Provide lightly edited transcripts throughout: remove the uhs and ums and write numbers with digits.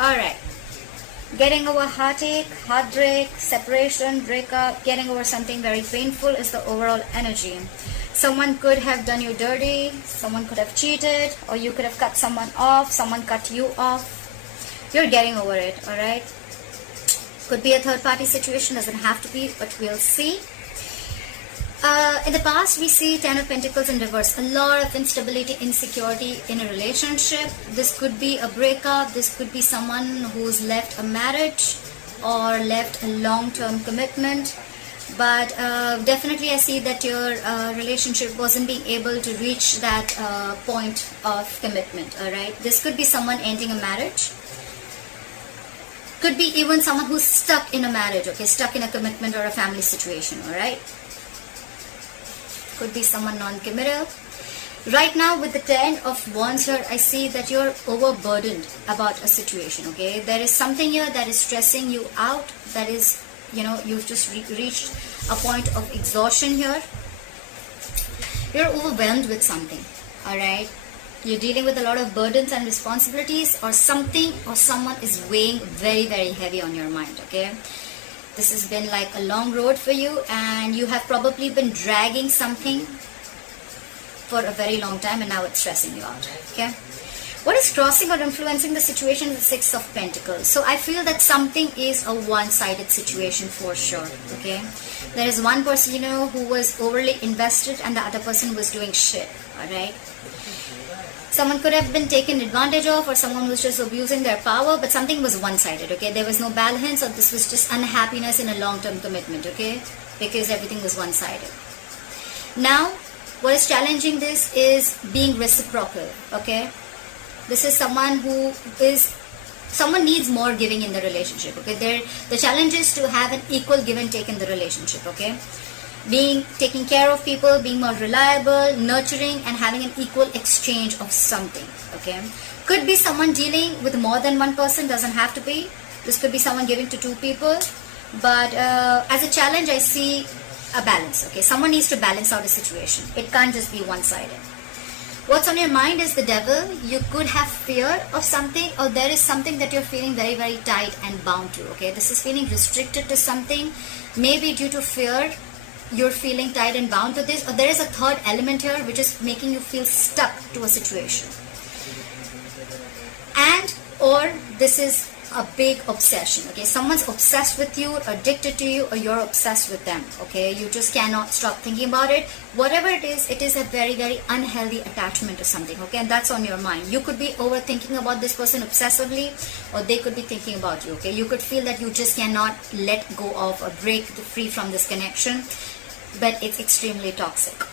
Alright. Getting over heartache, heartbreak, separation, breakup, getting over something very painful is the overall energy. Someone could have done you dirty, someone could have cheated, or you could have cut someone off, someone cut you off. You're getting over it, alright? Could be a third party situation, doesn't have to be, but we'll see. In the past, we see Ten of Pentacles in reverse. A lot of instability, insecurity in a relationship. This could be a breakup. This could be someone who's left a marriage or left a long-term commitment. But definitely I see that your relationship wasn't being able to reach that point of commitment. Alright, this could be someone ending a marriage. Could be even someone who's stuck in a marriage, okay, stuck in a commitment or a family situation. Alright, could be someone non-committal. Right now with the Ten of Wands here, I see that you're overburdened about a situation, okay? There is something here that is stressing you out, that is, you know, you've just reached a point of exhaustion here. You're overwhelmed with something, alright? You're dealing with a lot of burdens and responsibilities, or something or someone is weighing very, very heavy on your mind, okay? This has been like a long road for you, and you have probably been dragging something for a very long time, and now it's stressing you out, okay? What is crossing or influencing the situation is the Six of Pentacles. So I feel that something is a one-sided situation for sure, okay? There is one person, you know, who was overly invested and the other person was doing shit, alright? Someone could have been taken advantage of, or someone was just abusing their power, but something was one-sided, okay? There was no balance, or this was just unhappiness in a long-term commitment, okay? Because everything was one-sided. Now, what is challenging this is being reciprocal, okay? This is someone who is, someone needs more giving in the relationship, okay? The challenge is to have an equal give and take in the relationship, okay? Taking care of people, being more reliable, nurturing, and having an equal exchange of something, okay? Could be someone dealing with more than one person, doesn't have to be. This could be someone giving to two people, but as a challenge, I see a balance, okay? Someone needs to balance out a situation. It can't just be one-sided. What's on your mind is the Devil. You could have fear of something, or there is something that you're feeling very, very tight and bound to, okay? This is feeling restricted to something, maybe due to fear. You're feeling tied and bound to this, or there is a third element here which is making you feel stuck to a situation, and or this is a big obsession, okay? Someone's obsessed with you, addicted to you, or you're obsessed with them, okay? You just cannot stop thinking about it. Whatever it is a very, very unhealthy attachment to something, okay? And that's on your mind. You could be overthinking about this person obsessively, or they could be thinking about you, okay? You could feel that you just cannot let go of or break free from this connection, but it's extremely toxic.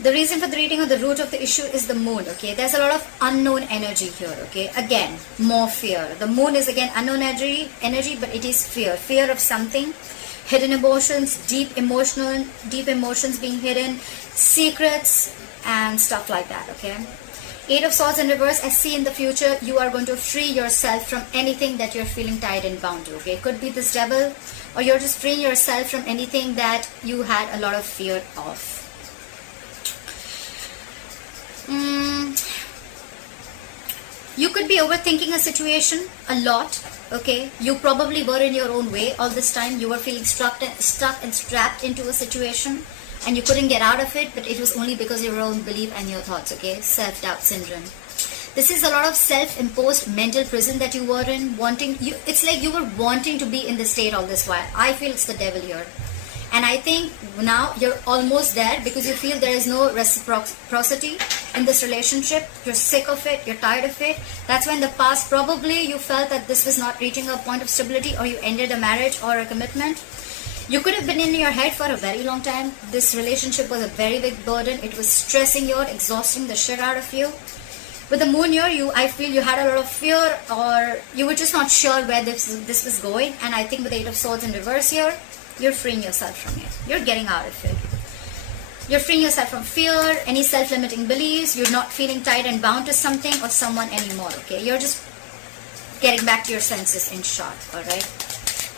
The reason for the reading, or the root of the issue, is the Moon, okay? There's a lot of unknown energy here, okay? Again, more fear. The Moon is again unknown energy, but it is fear. Fear of something, hidden emotions, deep emotions being hidden, secrets, and stuff like that, okay? Eight of Swords in reverse. I see in the future you are going to free yourself from anything that you're feeling tied and bound to, okay? It could be this Devil, or you're just freeing yourself from anything that you had a lot of fear of. You could be overthinking a situation a lot, okay? You probably were in your own way all this time. You were feeling stuck and strapped into a situation, and you couldn't get out of it, but it was only because of your own belief and your thoughts, okay? Self-doubt syndrome. This is a lot of self-imposed mental prison that you were in, it's like you were wanting to be in this state all this while. I feel it's the Devil here. And I think now you're almost there, because you feel there is no reciprocity in this relationship. You're sick of it, you're tired of it. That's why in the past probably you felt that this was not reaching a point of stability, or you ended a marriage or a commitment. You could have been in your head for a very long time. This relationship was a very big burden. It was stressing you out, exhausting the shit out of you. With the Moon here, I feel you had a lot of fear, or you were just not sure where this was going. And I think with the Eight of Swords in reverse here, you're freeing yourself from it. You're getting out of it. You're freeing yourself from fear, any self-limiting beliefs. You're not feeling tied and bound to something or someone anymore, okay? You're just getting back to your senses, in short, alright?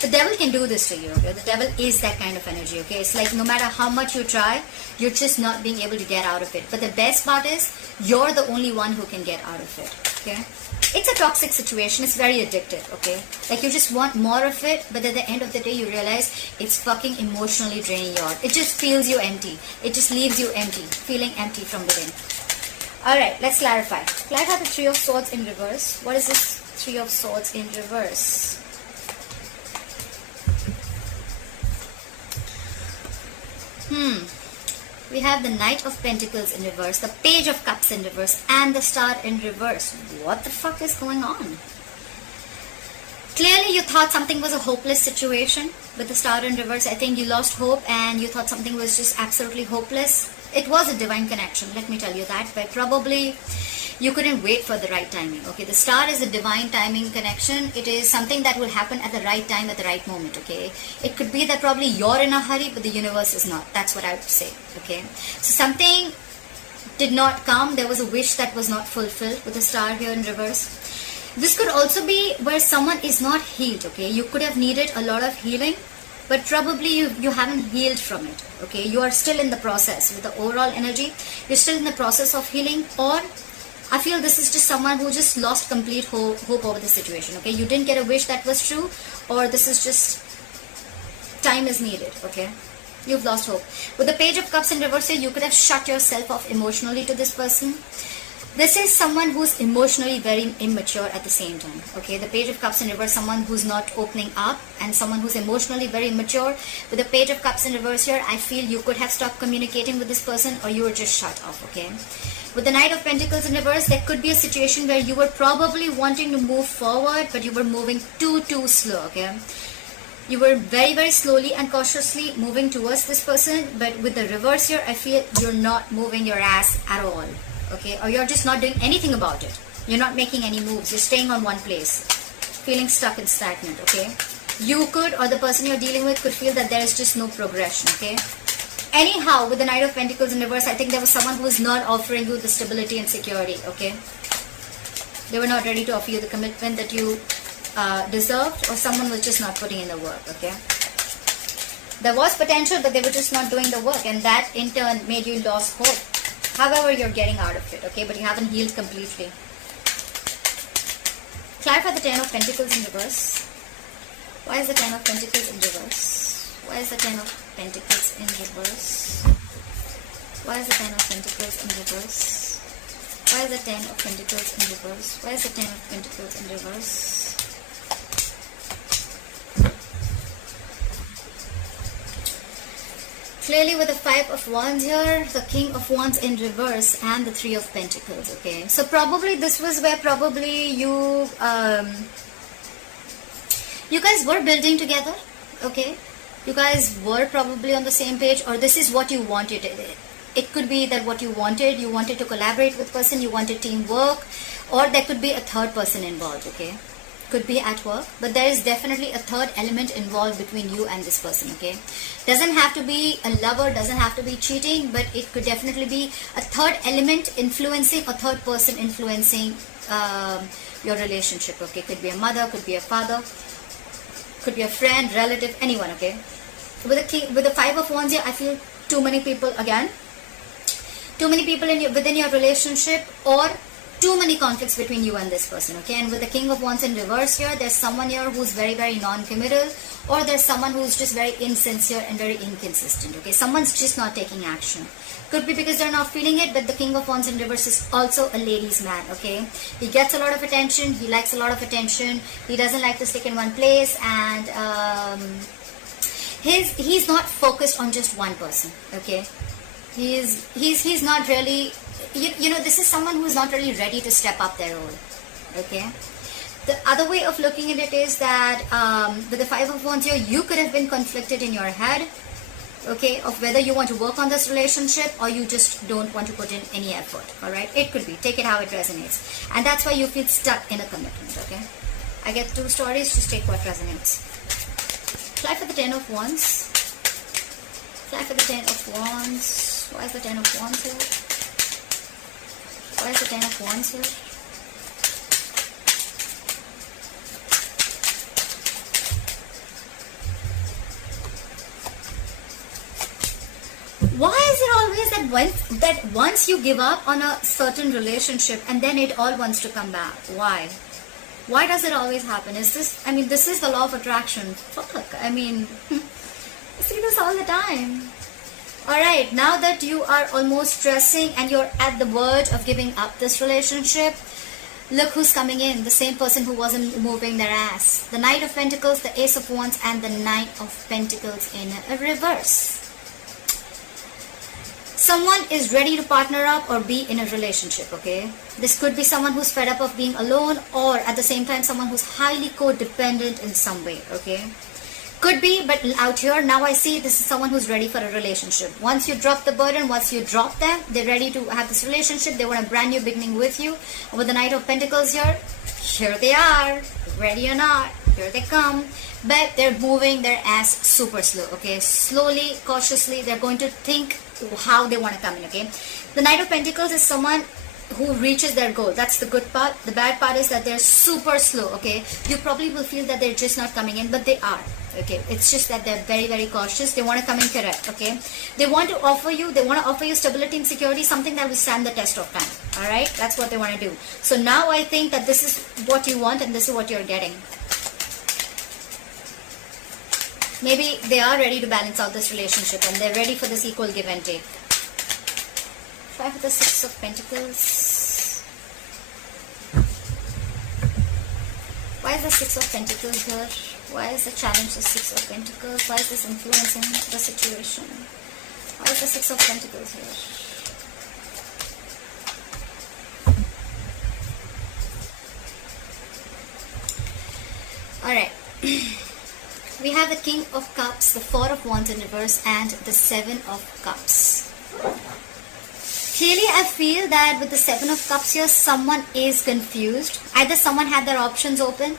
The Devil can do this to you, okay? The Devil is that kind of energy, okay? It's like no matter how much you try, you're just not being able to get out of it. But the best part is, you're the only one who can get out of it. Okay, it's a toxic situation. It's very addictive. Okay, like you just want more of it, but at the end of the day you realize it's fucking emotionally draining you out. It just feels you empty. It just leaves you empty, feeling empty from within. Alright, let's clarify. Clarify the Three of Swords in reverse. What is this Three of Swords in reverse? We have the Knight of Pentacles in reverse, the Page of Cups in reverse, and the Star in reverse. What the fuck is going on? Clearly you thought something was a hopeless situation with the Star in reverse. I think you lost hope and you thought something was just absolutely hopeless. It was a divine connection, let me tell you that, but probably you couldn't wait for the right timing. Okay, the Star is a divine timing connection. It is something that will happen at the right time, at the right moment. Okay, it could be that probably you're in a hurry, but the universe is not. That's what I would say. Okay, so something did not come. There was a wish that was not fulfilled with the Star here in reverse. This could also be where someone is not healed. Okay, you could have needed a lot of healing, but probably you haven't healed from it. Okay, you are still in the process with the overall energy. You're still in the process of healing, or I feel this is just someone who just lost complete hope over the situation. Okay, you didn't get a wish that was true, or this is just time is needed. Okay, you've lost hope. With the Page of Cups in reverse here, you could have shut yourself off emotionally to this person. This is someone who's emotionally very immature at the same time. Okay, the Page of Cups in reverse, someone who's not opening up, and someone who's emotionally very immature. With the Page of Cups in reverse here, I feel you could have stopped communicating with this person, or you were just shut off. Okay, with the Knight of Pentacles in reverse, there could be a situation where you were probably wanting to move forward, but you were moving too slow. Okay, you were very slowly and cautiously moving towards this person, but with the reverse here, I feel you're not moving your ass at all. Okay, or you're just not doing anything about it. You're not making any moves. You're staying on one place, feeling stuck and stagnant. Okay, you could, or the person you're dealing with could feel that there is just no progression. Okay, anyhow, with the Knight of Pentacles in reverse, I think there was someone who was not offering you the stability and security. Okay, they were not ready to offer you the commitment that you deserved, or someone was just not putting in the work. Okay, there was potential, but they were just not doing the work, and that in turn made you lose hope. However, you're getting out of it, okay, but you haven't healed completely. Clarify the Ten of Pentacles in reverse. Why is the Ten of Pentacles in reverse? Why is the Ten of Pentacles in reverse? Why is the Ten of Pentacles in reverse? Why is the Ten of Pentacles in reverse? Why is the Ten of Pentacles in reverse? Clearly with the Five of Wands here, the King of Wands in reverse, and the Three of Pentacles. Okay, so probably this was where probably you guys were building together. Okay, you guys were probably on the same page, or this is what you wanted. It could be that what you wanted to collaborate with person, you wanted teamwork, or there could be a third person involved. Okay, could be at work, but there is definitely a third element involved between you and this person. Okay, doesn't have to be a lover, doesn't have to be cheating, but it could definitely be a third element influencing, a third person influencing your relationship. Okay, could be a mother, could be a father, could be a friend, relative, anyone. Okay, with the Five of Wands here, I feel too many people again, too many people within your relationship, or too many conflicts between you and this person. Okay, and with the King of Wands in reverse here, there's someone here who's very non-committal, or there's someone who's just very insincere and very inconsistent. Okay, someone's just not taking action. Could be because they're not feeling it, but the King of Wands in reverse is also a ladies' man. Okay, he gets a lot of attention, he likes a lot of attention, he doesn't like to stick in one place, and he's not focused on just one person. Okay, he's not really, you know, this is someone who is not really ready to step up their role. Okay, the other way of looking at it is that with the Five of Wands here, you could have been conflicted in your head, okay, of whether you want to work on this relationship or you just don't want to put in any effort. All right, it could be, take it how it resonates, and that's why you feel stuck in a commitment. Okay, I get two stories, just take what resonates. Fly for the Ten of Wands. Fly for the Ten of Wands. Why is the Ten of Wands here? Why is the Ten of Wands here? Why is it always that once you give up on a certain relationship and then it all wants to come back. Why does it always happen? Is this, I mean, this is the law of attraction. Fuck, I mean, I see this all the time. Alright, now that you are almost stressing and you're at the verge of giving up this relationship, look who's coming in. The same person who wasn't moving their ass. The Knight of Pentacles, the Ace of Wands, and the Knight of Pentacles in a reverse. Someone is ready to partner up or be in a relationship, okay? This could be someone who's fed up of being alone, or at the same time someone who's highly codependent in some way, okay? Could be, but out here, now I see this is someone who's ready for a relationship. Once you drop the burden, once you drop them, they're ready to have this relationship. They want a brand new beginning with you. And with the Knight of Pentacles here they are, ready or not, here they come. But they're moving their ass super slow, okay? Slowly, cautiously, they're going to think how they want to come in, okay? The Knight of Pentacles is someone who reaches their goal. That's the good part. The bad part is that they're super slow, okay? You probably will feel that they're just not coming in, but they are, okay? It's just that they're very, very cautious. They want to come in correct, okay? They want to offer you stability and security, something that will stand the test of time, all right? That's what they want to do. So now I think that this is what you want and this is what you're getting. Maybe they are ready to balance out this relationship and they're ready for this equal give and take. Try for the Six of Pentacles. Why is the Six of Pentacles here? Why is the challenge the Six of Pentacles? Why is this influencing the situation? Why is the Six of Pentacles here? Alright. We have the King of Cups, the Four of Wands in reverse, and the Seven of Cups. Clearly, I feel that with the Seven of Cups here, someone is confused. Either someone had their options open,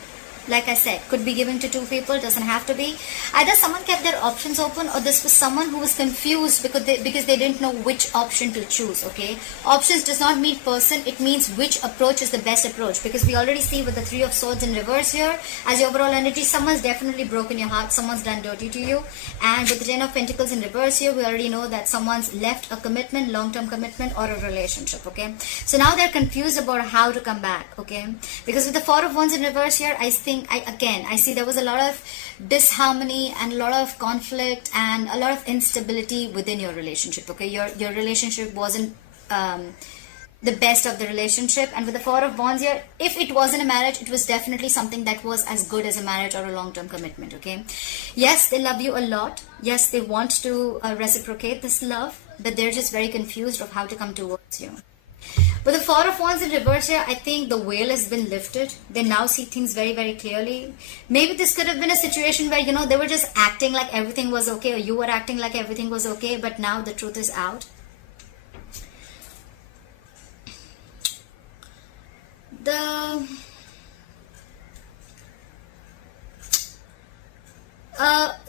like I said, could be given to two people, doesn't have to be. Either someone kept their options open, or this was someone who was confused because they didn't know which option to choose, okay? Options does not mean person, it means which approach is the best approach, because we already see with the Three of Swords in reverse here, as your overall energy, someone's definitely broken your heart, someone's done dirty to you. And with the Ten of Pentacles in reverse here, we already know that someone's left a commitment, long-term commitment, or a relationship, okay? So now they're confused about how to come back, okay? Because with the Four of Wands in reverse here, I see there was a lot of disharmony and a lot of conflict and a lot of instability within your relationship, okay? Your relationship wasn't the best of the relationship. And with the Four of Wands here, if it wasn't a marriage, it was definitely something that was as good as a marriage or a long-term commitment, okay? Yes, they love you a lot. Yes, they want to reciprocate this love, but they're just very confused of how to come towards you. With the Four of Wands in reverse here, I think the veil has been lifted. They now see things very, very clearly. Maybe this could have been a situation where, you know, they were just acting like everything was okay, or you were acting like everything was okay, but now the truth is out.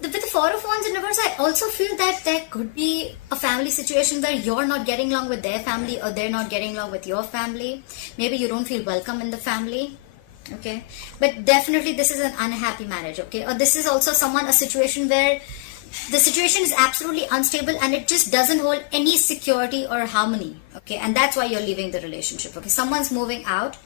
With the Four of Wands in reverse, I also feel that there could be a family situation where you're not getting along with their family, or they're not getting along with your family. Maybe you don't feel welcome in the family, okay? But definitely this is an unhappy marriage, okay? Or this is also a situation where the situation is absolutely unstable and it just doesn't hold any security or harmony, okay? And that's why you're leaving the relationship, okay? Someone's moving out.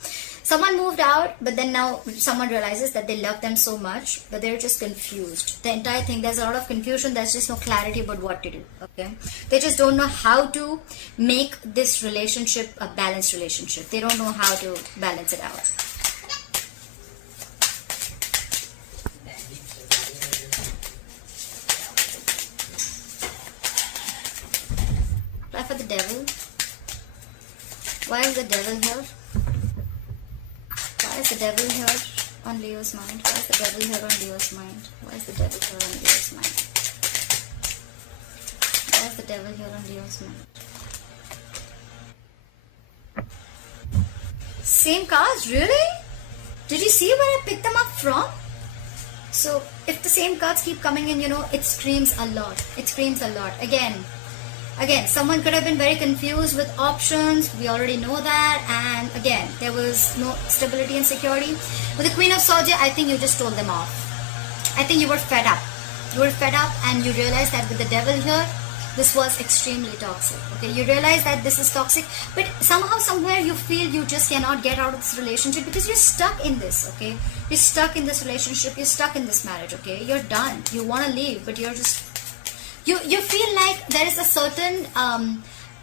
Someone moved out, but then now someone realizes that they love them so much, but they're just confused. The entire thing, there's a lot of confusion. There's just no clarity about what to do, okay? They just don't know how to make this relationship a balanced relationship. They don't know how to balance it out. Apply for the Devil. Why is the Devil here? Why is the Devil here on Leo's mind? Why is the Devil here on Leo's mind? Why is the Devil here on Leo's mind? Why is the Devil here on Leo's mind? Same cards, really? Did you see where I picked them up from? So if the same cards keep coming in, you know, it screams a lot. It screams a lot. Again, someone could have been very confused with options. We already know that. And again, there was no stability and security. With the Queen of Swords, I think you just told them off. I think you were fed up. You were fed up and you realized that with the Devil here, this was extremely toxic. Okay, you realize that this is toxic, but somehow, somewhere you feel you just cannot get out of this relationship because you're stuck in this. Okay, you're stuck in this relationship, you're stuck in this marriage. Okay, you're done, you want to leave, but you're just, you feel like there is a certain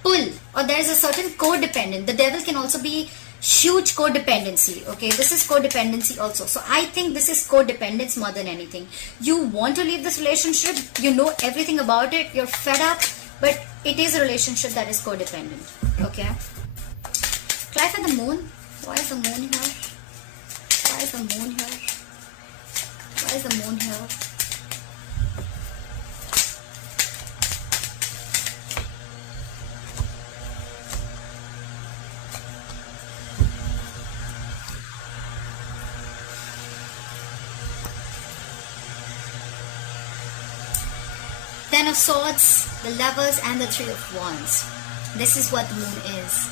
pull, or there is a certain codependent. The devil can also be huge codependency. Okay, this is codependency also. So I think this is codependence more than anything. You want to leave this relationship, you know everything about it, you're fed up, but it is a relationship that is codependent. Okay, clarify the moon. Why is the moon here? Why is the moon here? Why is the moon here? Ten of Swords, the Lovers, and the Three of Wands. This is what the moon is.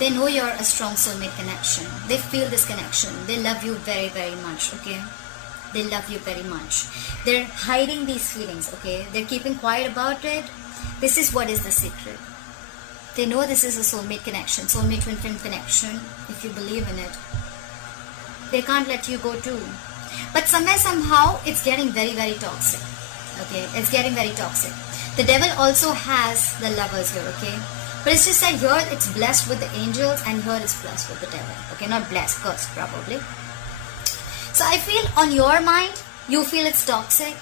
They know you're a strong soulmate connection. They feel this connection. They love you very, very much, okay? They love you very much. They're hiding these feelings, okay? They're keeping quiet about it. This is what is the secret. They know this is a soulmate connection, soulmate twin flame connection, if you believe in it. They can't let you go too. But somewhere, somehow, it's getting very, very toxic. Okay, it's getting very toxic. The devil also has the Lovers here, okay? But it's just that here it's blessed with the angels and here it's blessed with the devil. Okay, not blessed, cursed probably. So I feel on your mind, you feel it's toxic,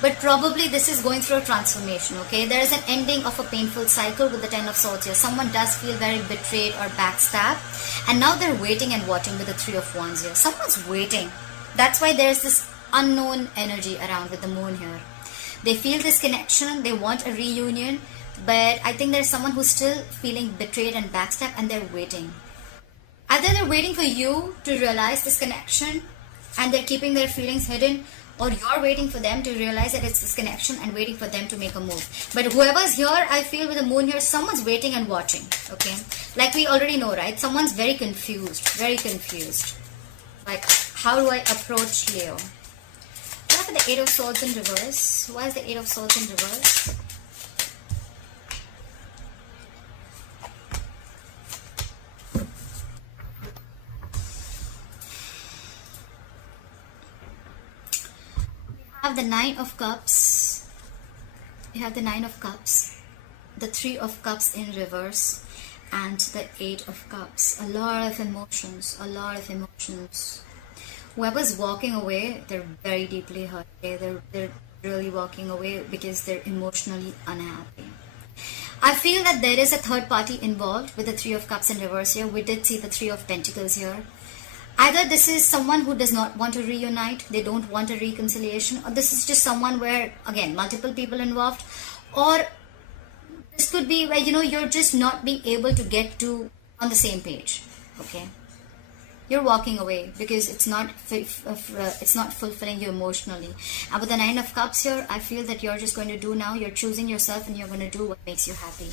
but probably this is going through a transformation, okay? There is an ending of a painful cycle with the Ten of Swords here. Someone does feel very betrayed or backstabbed, and now they're waiting and watching with the Three of Wands here. Someone's waiting. That's why there's this unknown energy around with the moon here. They feel this connection, they want a reunion, but I think there's someone who's still feeling betrayed and backstabbed, and they're waiting. Either they're waiting for you to realize this connection and they're keeping their feelings hidden, or you're waiting for them to realize that it's this connection and waiting for them to make a move. But whoever's here, I feel with the moon here, someone's waiting and watching, okay? Like we already know, right? Someone's very confused, very confused. Like, how do I approach Leo? What about the Eight of Swords in reverse? Why is the Eight of Swords in reverse? We have the Nine of Cups. We have the Nine of Cups, the Three of Cups in reverse, and the Eight of Cups. A lot of emotions, a lot of emotions. Whoever's walking away, they're very deeply hurt. They're really walking away because they're emotionally unhappy. I feel that there is a third party involved with the Three of Cups in reverse here. We did see the Three of Pentacles here. Either this is someone who does not want to reunite, they don't want a reconciliation, or this is just someone where, again, multiple people involved, or this could be where, you know, you're just not being able to get to on the same page, okay? You're walking away because it's not fulfilling you emotionally. And with the Nine of Cups here, I feel that you're just going to do now, you're choosing yourself and you're going to do what makes you happy.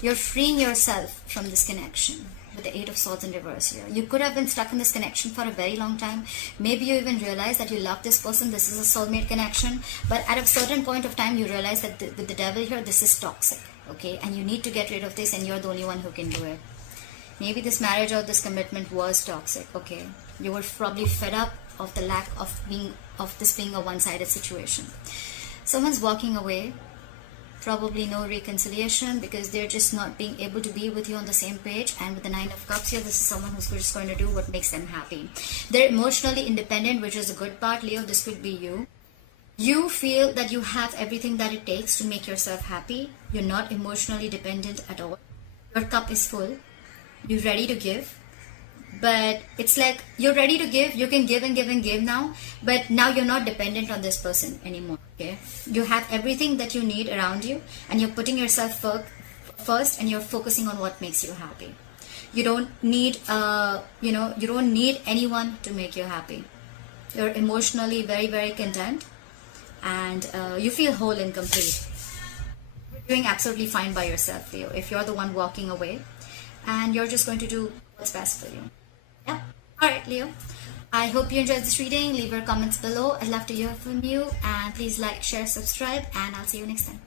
You're freeing yourself from this connection with the Eight of Swords in reverse here. You could have been stuck in this connection for a very long time. Maybe you even realize that you love this person, this is a soulmate connection, but at a certain point of time you realize that with the devil here, this is toxic, okay? And you need to get rid of this, and you're the only one who can do it. Maybe this marriage or this commitment was toxic, okay? You were probably fed up of the lack of this being a one-sided situation. Someone's walking away, probably no reconciliation because they're just not being able to be with you on the same page. And with the Nine of Cups here, this is someone who's just going to do what makes them happy. They're emotionally independent, which is a good part. Leo, this could be you. You feel that you have everything that it takes to make yourself happy. You're not emotionally dependent at all. Your cup is full. You're ready to give, but it's like you're ready to give, you can give and give and give now, but now you're not dependent on this person anymore, okay? You have everything that you need around you, and you're putting yourself first, and you're focusing on what makes you happy. You don't need you don't need anyone to make you happy. You're emotionally very, very content, and you feel whole and complete. You're doing absolutely fine by yourself, Leo, if you're the one walking away. And you're just going to do what's best for you. Yeah. Alright, Leo. I hope you enjoyed this reading. Leave your comments below. I'd love to hear from you. And please like, share, subscribe. And I'll see you next time.